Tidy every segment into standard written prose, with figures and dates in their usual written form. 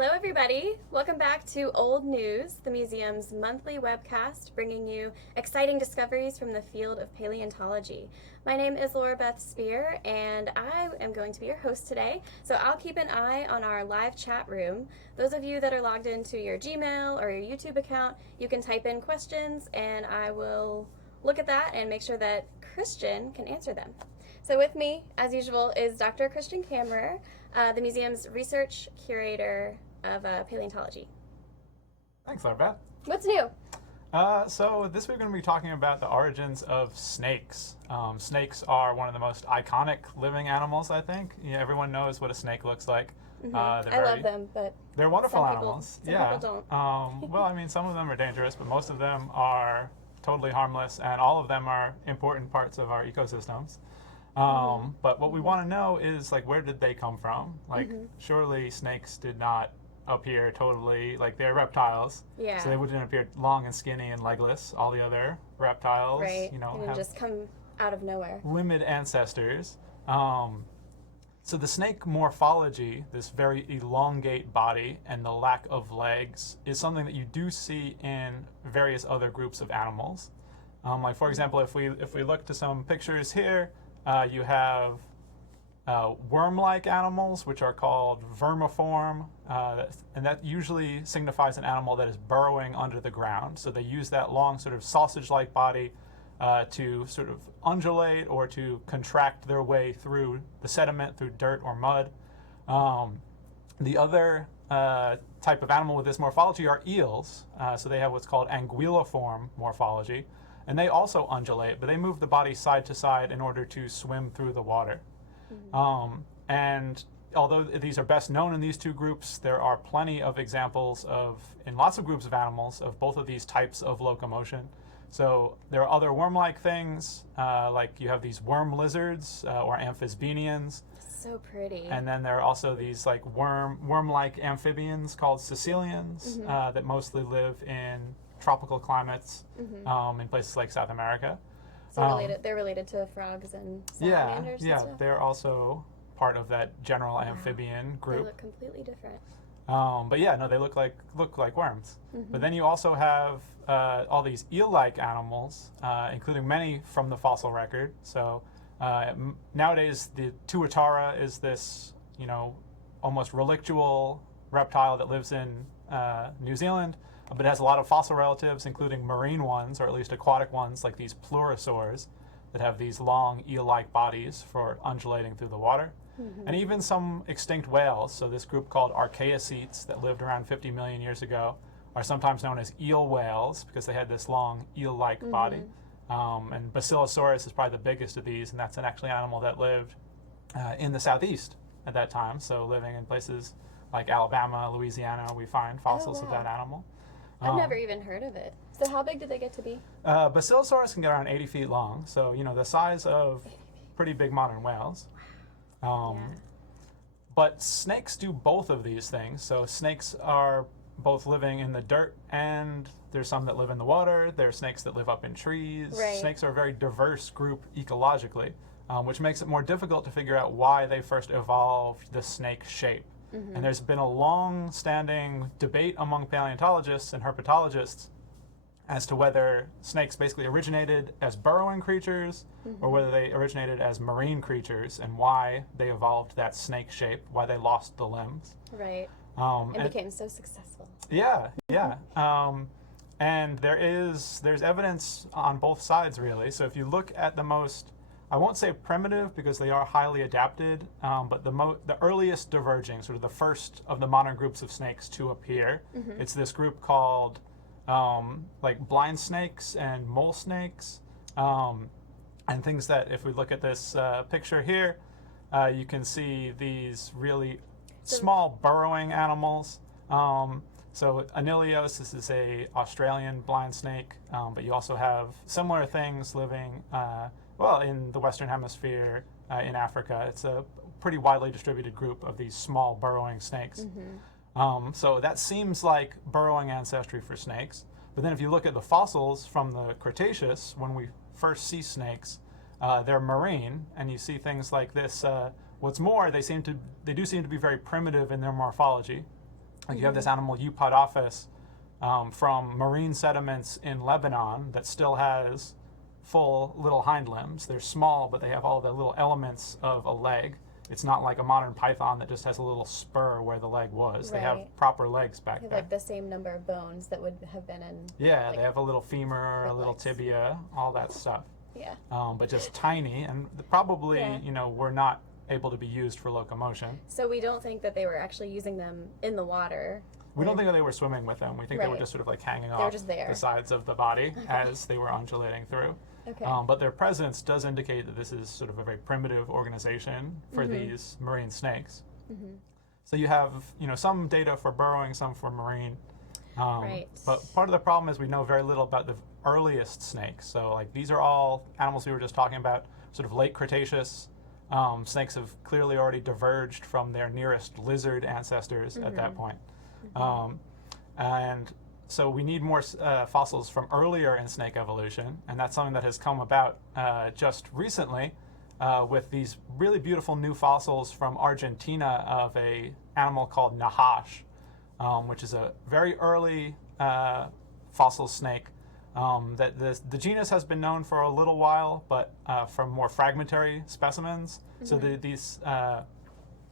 Hello, everybody. Welcome back to Old News, the museum's monthly webcast bringing you exciting discoveries from the field of paleontology. My name is Laura Beth Spear, and I am going to be your host today. So I'll keep an eye on our live chat room. Those of you that are logged into your Gmail or your YouTube account, you can type in questions, and I will look at that and make sure that Christian can answer them. So with me, as usual, is Dr. Christian Kammerer, the museum's research curator of paleontology. Thanks, Laura Beth. What's new? So this week we're going to be talking about the origins of snakes. Snakes are one of the most iconic living animals, I think. Everyone knows what a snake looks like. I love them, but they're wonderful some animals. People don't. Well, I mean, some of them are dangerous, but most of them are totally harmless, and all of them are important parts of our ecosystems. But what we want to know is, like, where did they come from? Like, surely snakes did not appear totally, like, they're reptiles. Yeah. So they wouldn't appear long and skinny and legless. All the other reptiles, Right. have And just come out of nowhere. limited ancestors. So the snake morphology, this very elongate body and the lack of legs, is something that you do see in various other groups of animals. Like, for example, if we look to some pictures here, you have worm-like animals, which are called vermiform, and that usually signifies an animal that is burrowing under the ground. So they use that long sort of sausage-like body to sort of undulate or to contract their way through the sediment, through dirt or mud. The other type of animal with this morphology are eels. So they have what's called anguilliform morphology. And they also undulate, but they move the body side to side in order to swim through the water. And although these are best known in these two groups, there are plenty of examples in lots of groups of animals, of both of these types of locomotion. So there are other worm-like things, like you have these worm lizards or amphisbaenians. So pretty. And then there are also these like worm-like amphibians called caecilians that mostly live in tropical climates in places like South America. So they're related to frogs and salamanders and stuff? They're also part of that general amphibian group. They look completely different. But yeah, no, they look like worms. But then you also have all these eel-like animals, including many from the fossil record. So nowadays, the tuatara is this, almost relictual reptile that lives in New Zealand, but it has a lot of fossil relatives, including marine ones, or at least aquatic ones, like these pleurosaurs, that have these long eel-like bodies for undulating through the water. And even some extinct whales, so this group called archaeocetes that lived around 50 million years ago, are sometimes known as eel whales because they had this long eel-like body. And Basilosaurus is probably the biggest of these, and that's actually an animal that lived in the southeast at that time, so living in places like Alabama, Louisiana, we find fossils of that animal. I've never even heard of it. So how big do they get to be? Basilosaurus can get around 80 feet long, so the size of pretty big modern whales. But snakes do both of these things. So snakes are both living in the dirt, and there's some that live in the water. There are snakes that live up in trees. Right. Snakes are a very diverse group ecologically, which makes it more difficult to figure out why they first evolved the snake shape. And there's been a long-standing debate among paleontologists and herpetologists as to whether snakes basically originated as burrowing creatures or whether they originated as marine creatures, and why they evolved that snake shape, why they lost the limbs. Right. And became so successful. Yeah. And there's evidence on both sides, really. So if you look at the most, I won't say primitive because they are highly adapted, but the earliest diverging, sort of the first of the modern groups of snakes to appear, it's this group called like blind snakes and mole snakes, and things that, if we look at this picture here, you can see these really small burrowing animals. So Anilios, this is a Australian blind snake, but you also have similar things living in the Western Hemisphere, in Africa. It's a pretty widely distributed group of these small burrowing snakes. So that seems like burrowing ancestry for snakes. But then if you look at the fossils from the Cretaceous, when we first see snakes, they're marine, and you see things like this. What's more, they do seem to be very primitive in their morphology. Like you have this animal Eupodophus from marine sediments in Lebanon that still has full little hind limbs. They're small, but they have all the little elements of a leg. It's not like a modern python that just has a little spur where the leg was. They have proper legs back there. Like the same number of bones that would have been in. Yeah, they have a little femur, a little tibia, all that stuff. Yeah. But just tiny, and probably, were not able to be used for locomotion. So we don't think that they were actually using them in the water. We don't think that they were swimming with them. We think they were just sort of like hanging off the sides of the body as they were undulating through. Okay. But their presence does indicate that this is sort of a very primitive organization for these marine snakes. So you have, some data for burrowing, some for marine. But part of the problem is we know very little about the earliest snakes. So like these are all animals we were just talking about, sort of late Cretaceous. Snakes have clearly already diverged from their nearest lizard ancestors at that point. And so we need more fossils from earlier in snake evolution, and that's something that has come about just recently with these really beautiful new fossils from Argentina of a animal called Nahash, which is a very early fossil snake. That the genus has been known for a little while, but from more fragmentary specimens. So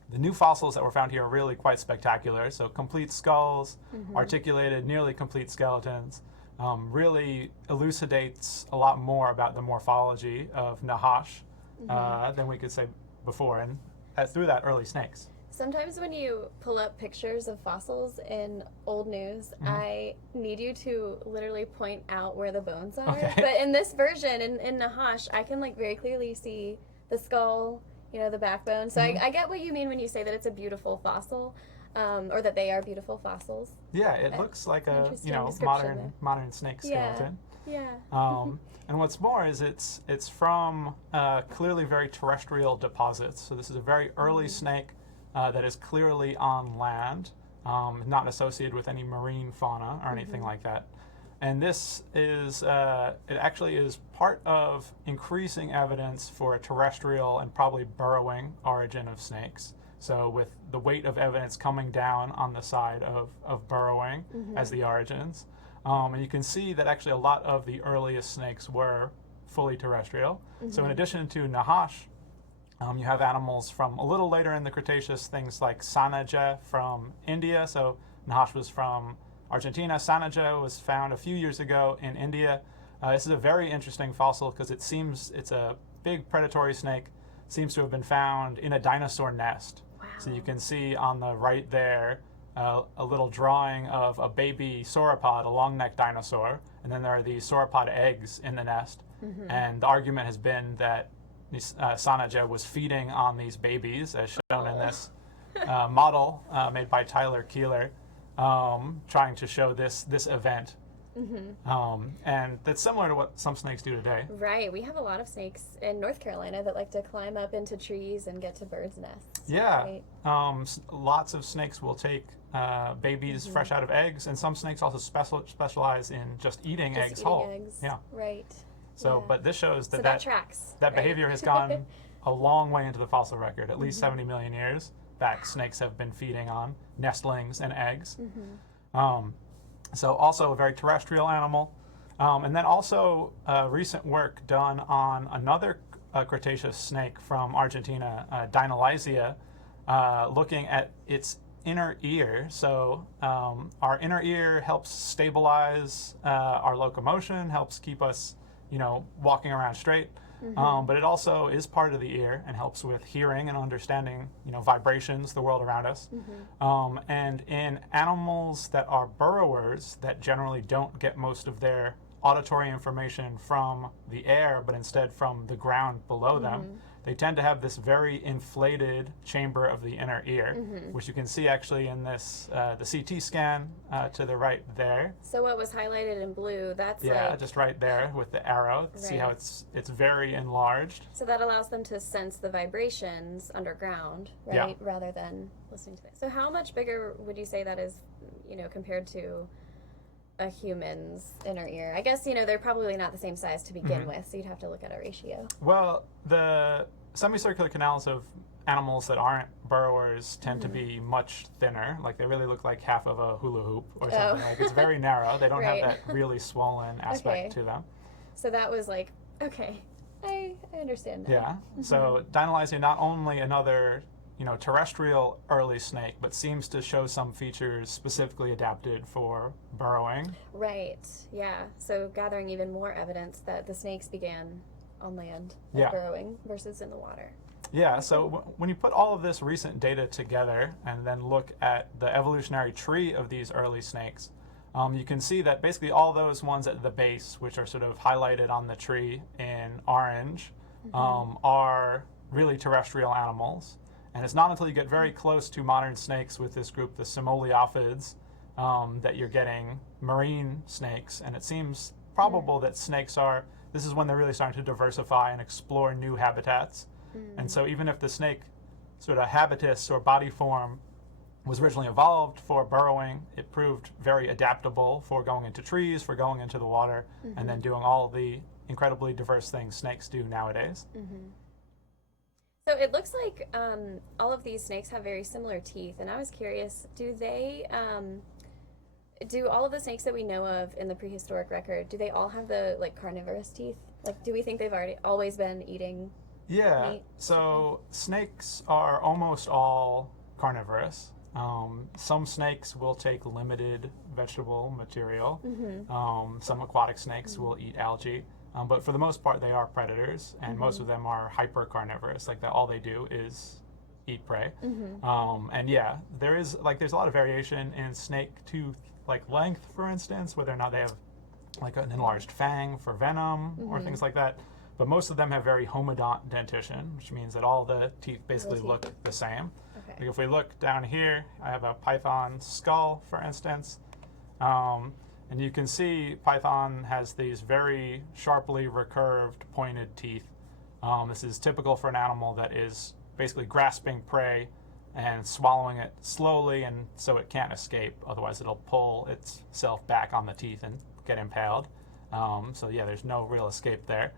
the new fossils that were found here are really quite spectacular. So complete skulls, articulated, nearly complete skeletons, really elucidates a lot more about the morphology of Nahash than we could say before, and through that early snakes. Sometimes when you pull up pictures of fossils in old news, I need you to literally point out where the bones are. Okay. But in this version, in Nahash, I can like very clearly see the skull, the backbone. So I get what you mean when you say that it's a beautiful fossil, or that they are beautiful fossils. Yeah, it looks like a modern snake skeleton. Yeah. And what's more is it's from clearly very terrestrial deposits. So this is a very early snake that is clearly on land, not associated with any marine fauna or anything like that. And this is, it actually is part of increasing evidence for a terrestrial and probably burrowing origin of snakes. So with the weight of evidence coming down on the side of burrowing as the origins. And you can see that actually a lot of the earliest snakes were fully terrestrial. So in addition to Nahash, you have animals from a little later in the Cretaceous, things like Sanaja from India. So Nahash was from Argentina. Sanaja was found a few years ago in India. This is a very interesting fossil because it seems it's a big predatory snake, seems to have been found in a dinosaur nest. Wow. So you can see on the right there a little drawing of a baby sauropod, a long-necked dinosaur, and then there are these sauropod eggs in the nest. And the argument has been that Sanaja was feeding on these babies, as shown in this model made by Tyler Keeler, trying to show this event. And that's similar to what some snakes do today. Right. We have a lot of snakes in North Carolina that like to climb up into trees and get to birds' nests. Yeah. Right? Lots of snakes will take babies fresh out of eggs, and some snakes also specialize in just eating eggs whole. Yeah. Right. So, but this shows that that tracks. That behavior has gone a long way into the fossil record. At least 70 million years back, snakes have been feeding on nestlings and eggs. So also a very terrestrial animal. And then also recent work done on another Cretaceous snake from Argentina, Deinonyzia, looking at its inner ear. So our inner ear helps stabilize our locomotion, helps keep us walking around straight. But it also is part of the ear and helps with hearing and understanding, vibrations, the world around us. And in animals that are burrowers that generally don't get most of their auditory information from the air, but instead from the ground below them, they tend to have this very inflated chamber of the inner ear, which you can see actually in this, the CT scan to the right there. So what was highlighted in blue, that's just right there with the arrow. See how it's very enlarged. So that allows them to sense the vibrations underground, right? Rather than listening to it. So how much bigger would you say that is, compared to a human's inner ear? I guess, they're probably not the same size to begin with, so you'd have to look at a ratio. Well, the semicircular canals have animals that aren't burrowers tend to be much thinner. Like they really look like half of a hula hoop or something. Like it's very narrow. They don't Right. have that really swollen aspect to them. So that was like, okay, I understand now. Yeah. So Deinonychia, not only another terrestrial early snake, but seems to show some features specifically adapted for burrowing. Right. Yeah. So gathering even more evidence that the snakes began on land Yeah. burrowing versus in the water. Yeah, so when you put all of this recent data together and then look at the evolutionary tree of these early snakes, you can see that basically all those ones at the base, which are sort of highlighted on the tree in orange, are really terrestrial animals. And it's not until you get very close to modern snakes with this group, the Simoliophids, that you're getting marine snakes. And it seems probable that this is when they're really starting to diversify and explore new habitats. And so even if the snake sort of habitus or body form was originally evolved for burrowing, it proved very adaptable for going into trees, for going into the water, and then doing all the incredibly diverse things snakes do nowadays. So it looks like all of these snakes have very similar teeth, and I was curious, do all of the snakes that we know of in the prehistoric record, do they all have the like carnivorous teeth? Like, do we think they've always been eating Yeah, meat? so snakes are almost all carnivorous. Some snakes will take limited vegetable material. Some aquatic snakes will eat algae. But for the most part, they are predators, and most of them are hypercarnivorous. Like all they do is eat prey. And yeah, there's a lot of variation in snake tooth length, for instance, whether or not they have like an enlarged fang for venom or things like that. But most of them have very homodont dentition, which means that all the teeth basically look the same. Okay. Like if we look down here, I have a python skull, for instance. And you can see python has these very sharply recurved, pointed teeth. This is typical for an animal that is basically grasping prey and swallowing it slowly, and so it can't escape. Otherwise, it'll pull itself back on the teeth and get impaled. So yeah, there's no real escape there.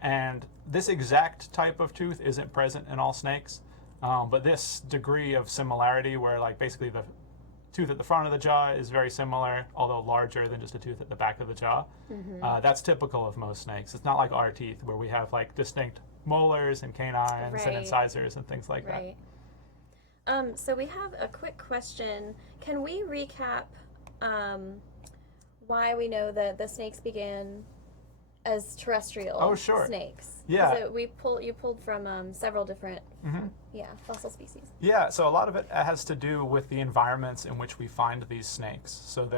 And this exact type of tooth isn't present in all snakes, but this degree of similarity where basically the tooth at the front of the jaw is very similar, although larger than just a tooth at the back of the jaw. That's typical of most snakes. It's not like our teeth where we have distinct molars and canines and incisors and things like that. So we have a quick question. Can we recap why we know that the snakes began as terrestrial snakes? Yeah. You pulled from several different fossil species. Yeah, so a lot of it has to do with the environments in which we find these snakes. So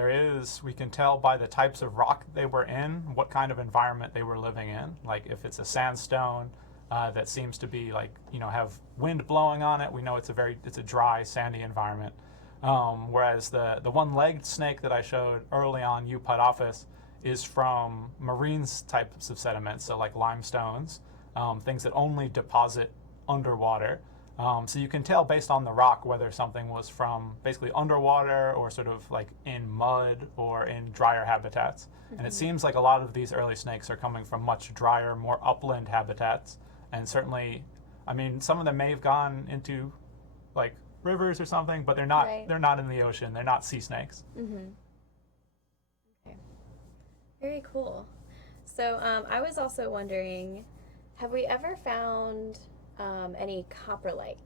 we can tell by the types of rock they were in, what kind of environment they were living in. Like if it's a sandstone that seems to be have wind blowing on it, we know it's a dry, sandy environment. Whereas the one-legged snake that I showed early on, Eupodophus, is from marine types of sediments, so like limestones, things that only deposit underwater. So you can tell based on the rock whether something was from basically underwater or sort of in mud or in drier habitats. And it seems like a lot of these early snakes are coming from much drier, more upland habitats. And certainly, some of them may have gone into rivers or something, but they're not. They're not in the ocean. They're not sea snakes. Okay. Very cool. So I was also wondering, have we ever found any coprolites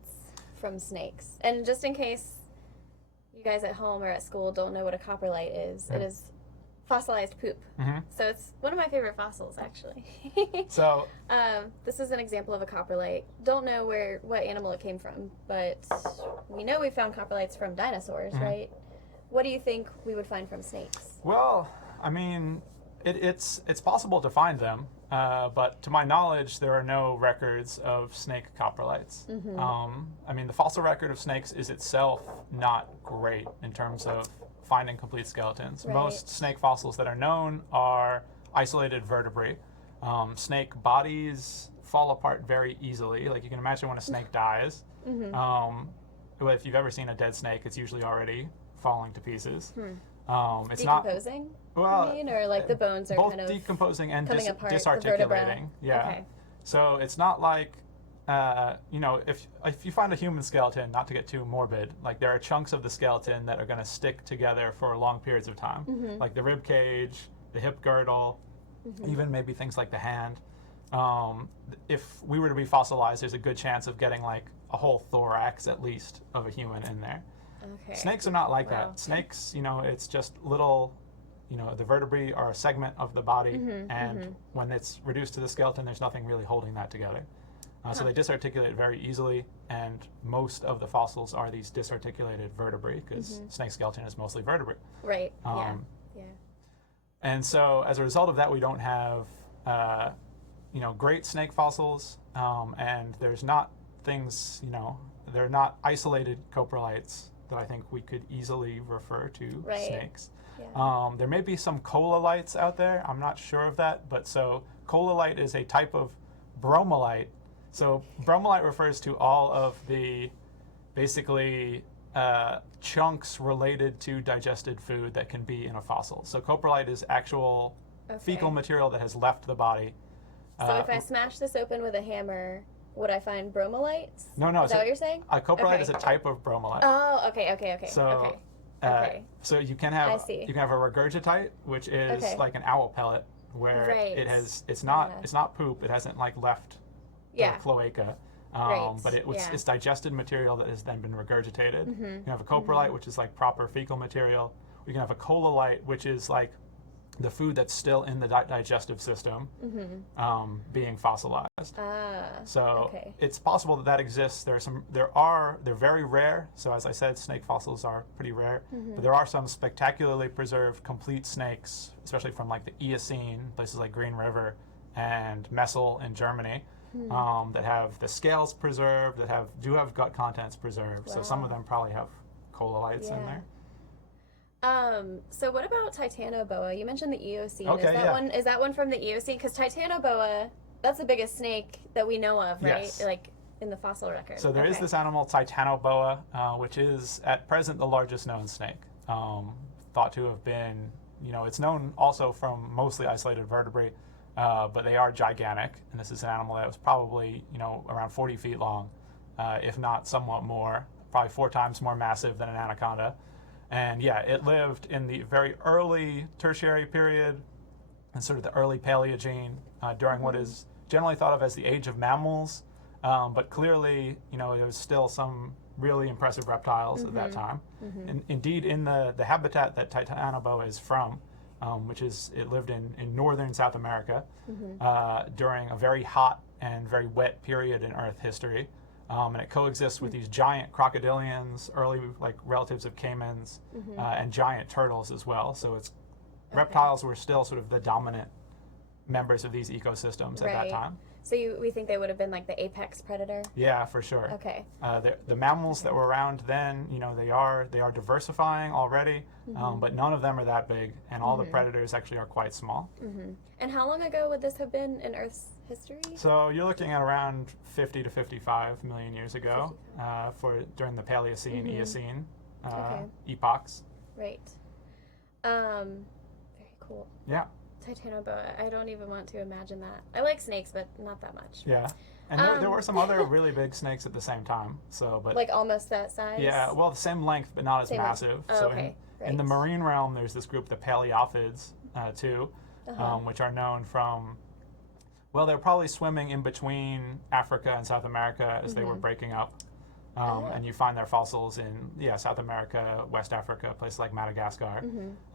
from snakes? And just in case you guys at home or at school don't know what a coprolite is, it is fossilized poop. So it's one of my favorite fossils, actually. So this is an example of a coprolite. Don't know what animal it came from, but we know we found coprolites from dinosaurs, right? What do you think we would find from snakes? Well, it's possible to find them, but to my knowledge, there are no records of snake coprolites. The fossil record of snakes is itself not great in terms of finding complete skeletons. Most snake fossils that are known are isolated vertebrae. Snake bodies fall apart very easily. Like you can imagine when a snake dies. If you've ever seen a dead snake, it's usually already falling to pieces. It's decomposing? Or the bones are both kind of decomposing and coming apart, disarticulating. Yeah. Okay. So it's not like you know, if you find a human skeleton, not to get too morbid, like there are chunks of the skeleton that are going to stick together for long periods of time, like the rib cage, the hip girdle, even maybe things like the hand. If we were to be fossilized, there's a good chance of getting like a whole thorax at least of a human in there. Okay. Snakes are not like Wow. that. Snakes, you know, it's just little, you know, the vertebrae are a segment of the body, and when it's reduced to the skeleton, there's nothing really holding that together. So they disarticulate very easily, and most of the fossils are these disarticulated vertebrae, because snake skeleton is mostly vertebrate. Right. Yeah. And so as a result of that, we don't have, you know, great snake fossils, and there's not things, you know, they're not isolated coprolites that I think we could easily refer to snakes. Yeah. There may be some colallites out there. I'm not sure of that, but so colalite is a type of bromelite. So bromelite refers to all of the basically chunks related to digested food that can be in a fossil. So coprolite is actual fecal material that has left the body. So if I smash this open with a hammer, would I find bromelites? No. Is that what you're saying? Coprolite is a type of bromelite. Oh, okay. So, so you can have a regurgitite, which is like an owl pellet, where it's not poop. It hasn't like left the cloaca, but it's digested material that has then been regurgitated. You can have a coprolite, which is like proper fecal material. You can have a colalite, which is like the food that's still in the digestive system being fossilized. So it's possible that exists. They're very rare. So as I said, snake fossils are pretty rare. But there are some spectacularly preserved complete snakes, especially from like the Eocene, places like Green River and Messel in Germany, that have the scales preserved, that do have gut contents preserved. So some of them probably have colallites in there. So what about Titanoboa? You mentioned the Eocene. Okay, is that one from the Eocene? Because Titanoboa, that's the biggest snake that we know of, right? Yes. Like in the fossil record. So there is this animal, Titanoboa, which is at present the largest known snake. Thought to have been, you know, it's known also from mostly isolated vertebrae, but they are gigantic. And this is an animal that was probably, you know, around 40 feet long, if not somewhat more, probably 4 times more massive than an anaconda. And yeah, it lived in the very early tertiary period and sort of the early Paleogene during what is generally thought of as the age of mammals. But clearly, you know, there was still some really impressive reptiles at that time. And indeed, in the habitat that Titanoboa is from, which is, it lived in northern South America during a very hot and very wet period in Earth history. And it coexists with these giant crocodilians, early like relatives of caimans, and giant turtles as well. So it's reptiles were still sort of the dominant members of these ecosystems at that time. So we think they would have been like the apex predator? Yeah, for sure. Okay. The mammals that were around then, you know, they are diversifying already, but none of them are that big, and all the predators actually are quite small. And how long ago would this have been in Earth's history? So you're looking at around 50 to 55 million years ago, during the Paleocene, Eocene epochs. Right. Very cool. Yeah. Titanoboa. I don't even want to imagine that. I like snakes, but not that much. Yeah. And there were some other really big snakes at the same time. So, but like almost that size? Yeah, well, the same length, but not as massive. Oh, so okay. in the marine realm, there's this group, the Paleophids, too, which are known from, well, they're probably swimming in between Africa and South America as they were breaking up. And you find their fossils in, South America, West Africa, places like Madagascar.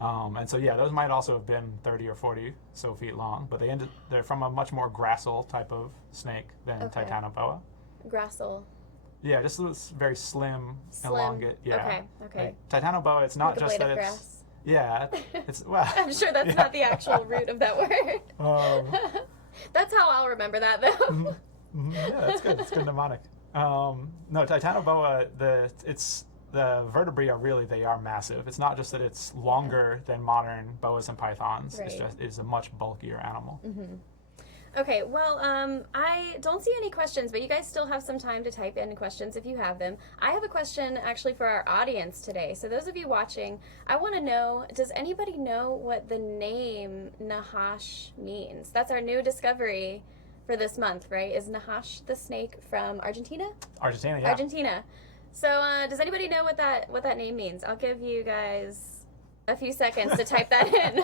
And so, those might also have been 30 or 40 so feet long, but they're from a much more gracile type of snake than Titanoboa. Gracile. Yeah, just this very slim, elongate. Yeah. Okay. Like, Titanoboa, it's not like just that grass. Yeah, it's, well. I'm sure that's not the actual root of that word. That's how I'll remember that, though. Yeah, that's good. It's good mnemonic. No, Titanoboa, the vertebrae they are massive. It's not just that it's longer than modern boas and pythons. Right. It's a much bulkier animal. Okay, well, I don't see any questions, but you guys still have some time to type in questions if you have them. I have a question actually for our audience today. So those of you watching, I want to know, does anybody know what the name Nahash means? That's our new discovery for this month, right, is Nahash the snake from Argentina? Argentina, yeah. Argentina. So, does anybody know what that name means? I'll give you guys a few seconds to type that in.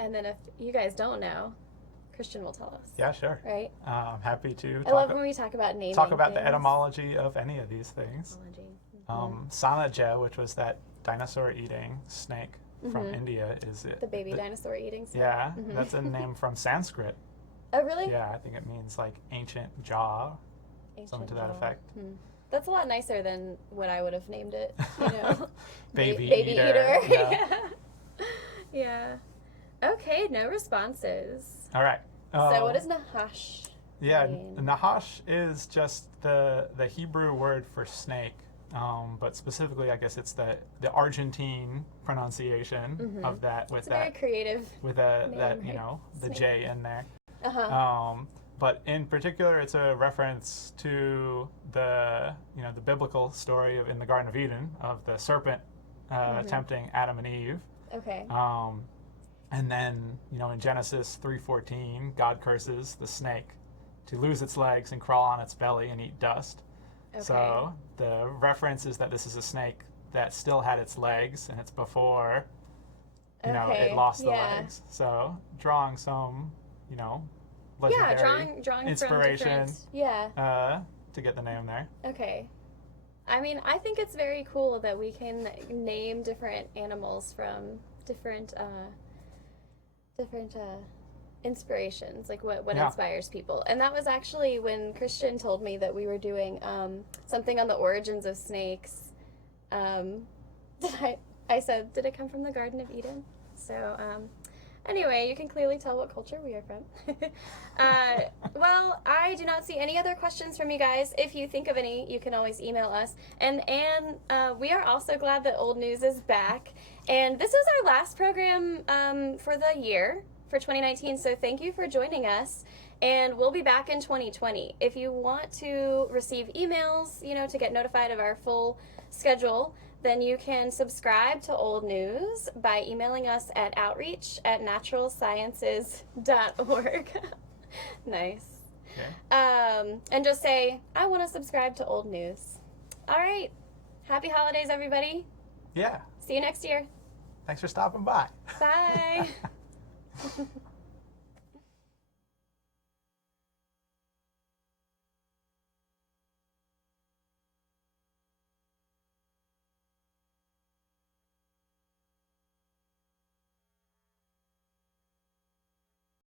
And then if you guys don't know, Christian will tell us. Yeah, sure. Right? I'm happy to I love when we talk about naming talk about things. the etymology of any of these things. Sanaja, which was that dinosaur-eating snake from India, is it? The baby dinosaur eating snake. Yeah, that's a name from Sanskrit. Oh, really? Yeah, I think it means like ancient jaw, something to that effect. That's a lot nicer than what I would have named it. You know, Baby eater. Yeah. Yeah. Okay, no responses. All right. So what does Nahash mean? Nahash is just the Hebrew word for snake, but specifically, I guess it's the Argentine pronunciation of that with Very creative. with name, that right? the Snake. J in there. Uh-huh. But in particular, it's a reference to the biblical story in the Garden of Eden of the serpent tempting Adam and Eve. Okay. And then, in Genesis 3:14, God curses the snake to lose its legs and crawl on its belly and eat dust. Okay. So the reference is that this is a snake that still had its legs, and it's before, it lost the legs. So drawing some, legendary drawing inspiration from different, to get the name there. Okay. I mean, I think it's very cool that we can name different animals from different inspirations, like what inspires people. And that was actually when Christian told me that we were doing something on the origins of snakes. I said, did it come from the Garden of Eden? So anyway, you can clearly tell what culture we are from. Well, I do not see any other questions from you guys. If you think of any, you can always email us. And we are also glad that Old News is back. And this is our last program for the year, for 2019. So thank you for joining us. And we'll be back in 2020. If you want to receive emails, to get notified of our full schedule, then you can subscribe to Old News by emailing us at outreach@naturalsciences.org. Nice. Okay. And just say, I want to subscribe to Old News. All right. Happy holidays, everybody. Yeah. See you next year. Thanks for stopping by. Bye.